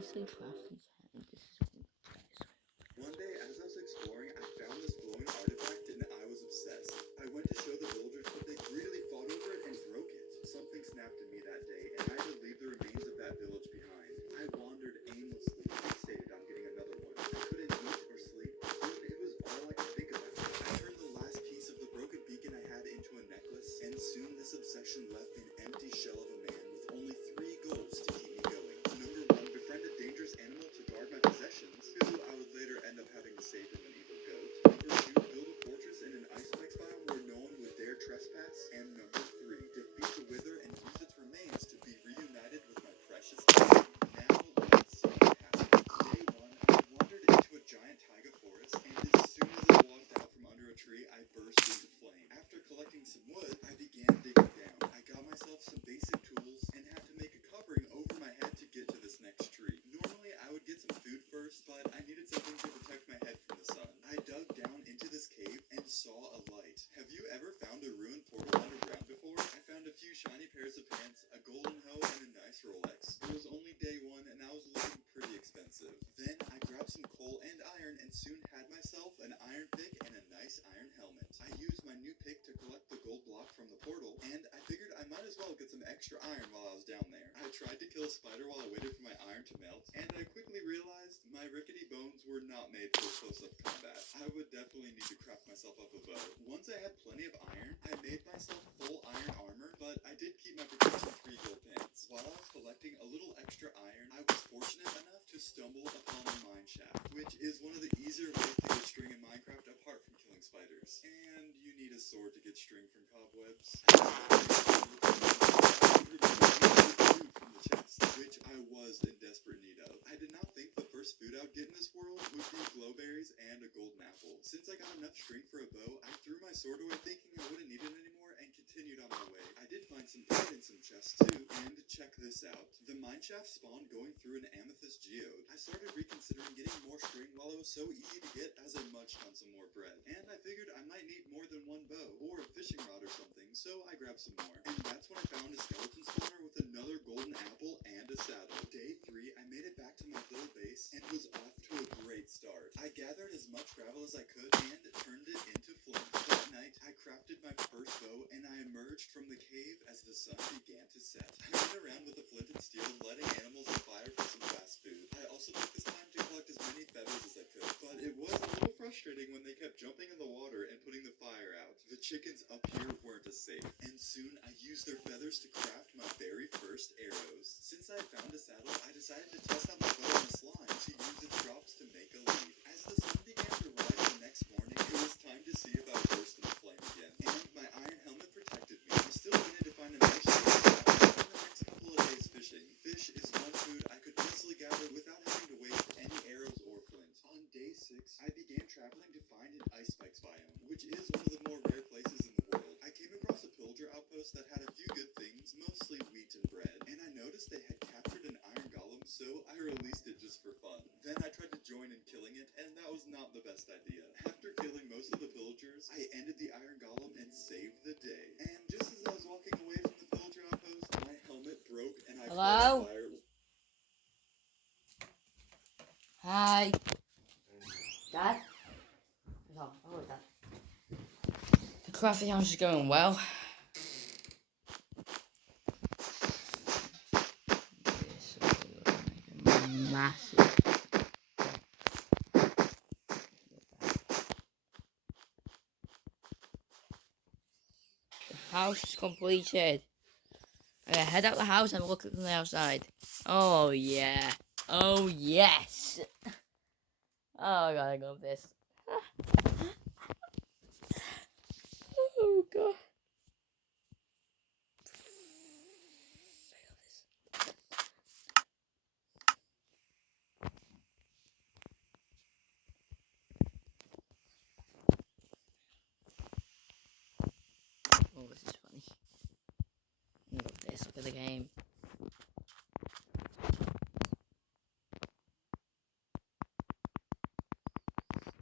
basically Craftee's head. This is what One day, as I was exploring, I found this glowing artifact and I was obsessed. I went to show the villagers, but they greedily fought over it and broke it. Something snapped in me that day, and I had to leave the remains of that village behind. I wandered aimlessly, fixated on getting another one. I couldn't eat or sleep. Soon it was all I could think about. I turned the last piece of the broken beacon I had into a necklace, and soon this obsession left me an empty shell of a man with only 3 goals to keep me going. Number 1, befriend a dangerous animal to guard my possessions, who I would later end up having to save from an evil goat. Number 2, build a fortress in an ice spikes biome where no one would dare trespass. And number 3, defeat the wither and use its remains to be reunited with my precious beacon. Now let's see what happened. Day 1, I wandered into a giant taiga forest, and as soon as I walked out from under a tree, I burst into flame. After collecting some wood, I began digging down. I got myself some basic tools and had to make a covering over my head to get to this next tree. Normally, I would get some food first, but I needed something to protect my head from the sun. I dug down into this cave and saw a light. Have you ever found a ruined portal underground before? I found a few shiny pairs of pants, a golden hoe, and a nice Rolex. It was only day 1 and I was looking pretty expensive. Then I grabbed some coal and iron and soon had myself an iron pick and a nice iron helmet. I used my new pick to collect the gold block from the portal, and I figured I might as well get some extra iron while I was down there. I tried to kill a spider while I waited for my iron to melt, and I quickly realized my rickety bones were not made for close-up combat. I would definitely need to craft myself up a bow. Once I had plenty of iron, I made myself full iron armor, but I did keep my protection 3 gold pants. While I was collecting a little extra iron, I was fortunate enough to stumble upon a mine shaft, which is one of the easier ways to get string in Minecraft apart from killing spiders. And you need a sword to get string from cobwebs. From the chest, which I was in desperate need of. I did not think the first food I would get in this world would be glowberries and a golden apple. Since I got enough string for a bow, I threw my sword away thinking I wouldn't need it anymore and continued on my way. I did find some dirt in some chests too, and check this out. The mineshaft spawned going through an amethyst geode. I started reconsidering getting more string while it was so easy to get as I munched on some more bread. And I figured I might need more than 1 bow, or a fishing rod or something, so I grabbed some more. And that's when I found a skeleton spawner with another golden apple and a saddle. Day 3, I made it back to my little base and was off to a great start. I gathered as much gravel as I could and turned it into flint. That night, I crafted my first bow and I emerged from the cave as the sun began to set. I went around with a flint and steel, letting animals on fire for some fast food. I also took this time to collect as many feathers as I could, but it was a little frustrating when they kept jumping in the water and putting the fire out. The chickens up here weren't as safe, and soon I used their feathers to craft my very first arrows. Since I had found a saddle, I decided to test out my bow on the slime to use its drops to make a lead. As the sun began to rise the next morning, it was time to see if I burst into flame again, and my iron helmet protected me. I still needed to find a nice shore to stop and spend the next couple of days fishing. Fish is one food I could easily gather without having to waste any arrows or flint. On day 6, I began traveling to find an ice spikes biome, which is one of the more rare places in the world. I came across a pillager outpost that had a few good things, mostly wheat and bread, and I noticed they had captured an iron golem, so I released it just for fun. Then I tried to join in killing it, and that was not the best idea. After killing most of the villagers, I ended the iron golem and saved the day. And just as I was walking away from the pillager outpost, my helmet broke and I caught fire. Hi. Dad? Oh, Dad. The crafting house is going well. This will make a massive. The house is completed. I'm gonna head out the house and look at from the outside. Oh yeah. Oh yes. Oh god, I love this. Oh god. Oh, this is funny. Look at this, look at the game.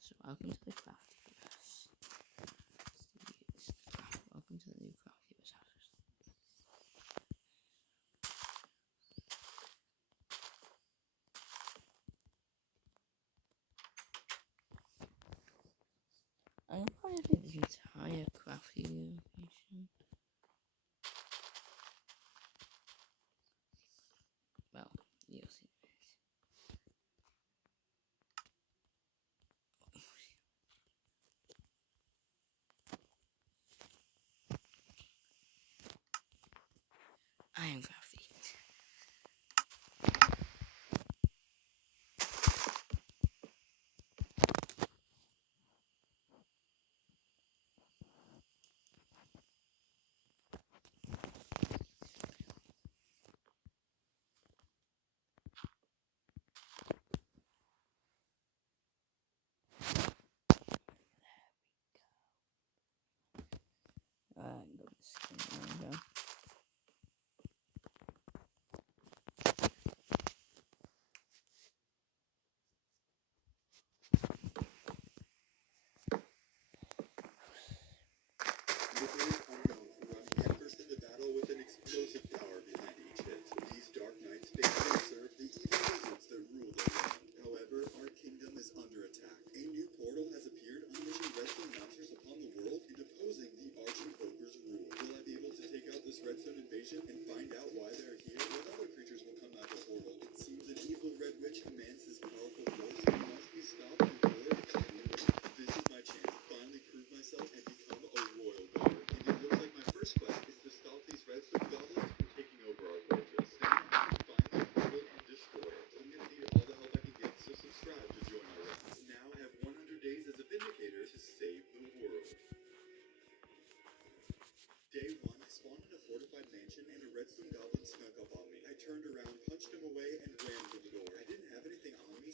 So welcome to the crafteeverse. Welcome to the new crafteeverse.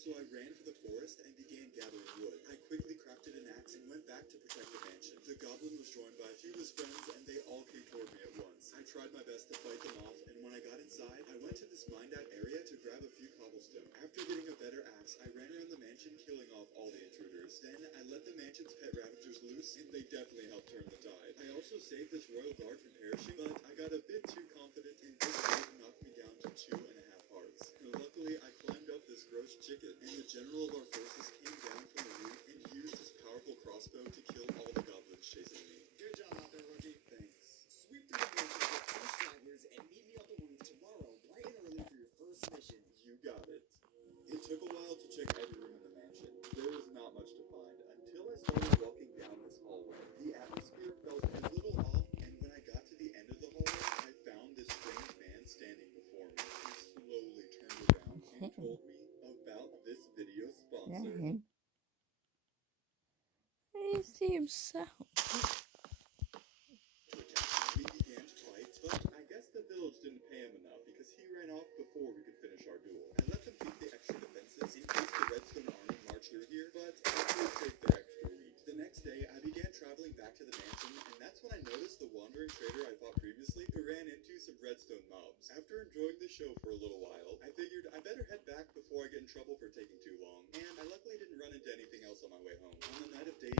So I ran for the forest and began gathering wood. I quickly crafted an axe and went back to protect the mansion. The goblin was joined by a few of his friends and they all came toward me at once. I tried my best to fight them off, and when I got inside, I went to this mined out area to grab a few cobblestone. After getting a better axe, I ran around the mansion killing off all the intruders. Then I let the mansion's pet ravagers loose, and they definitely helped turn the tide. I also saved this royal guard from perishing, but I got a bit too confident and this guard knocked me down to 2.5 hearts. And luckily, I climbed up this gross chicken, and the general of our forces came down from the roof and used his powerful crossbow to kill all the goblins chasing me. Good job out there, rookie. Thanks. Sweep through the mansion with 2 stragglers and meet me up the roof tomorrow, bright and early for your first mission. You got it. It took a while to check every room in the mansion. There was not much to find until I started walking down this hallway. The atmosphere felt a little off, and when I got to the end of the hallway, I found this strange man standing before me. He slowly turned around and told me about this video Yeah, sponsor. him. He seems so. To attack. We began to fight, but I guess the village didn't pay him enough because he ran off before we could finish our duel. I let them keep the extra defenses in case the Redstone army marched through here, but I did take their extra wheat. The next day, I began traveling back to the mansion, and that's when I noticed the wandering trader I fought previously who ran into some redstone mobs. After enjoying the show for a little while, I figured I better head back before I get in trouble for taking too long, and I luckily didn't run into anything else on my way home. On the night of day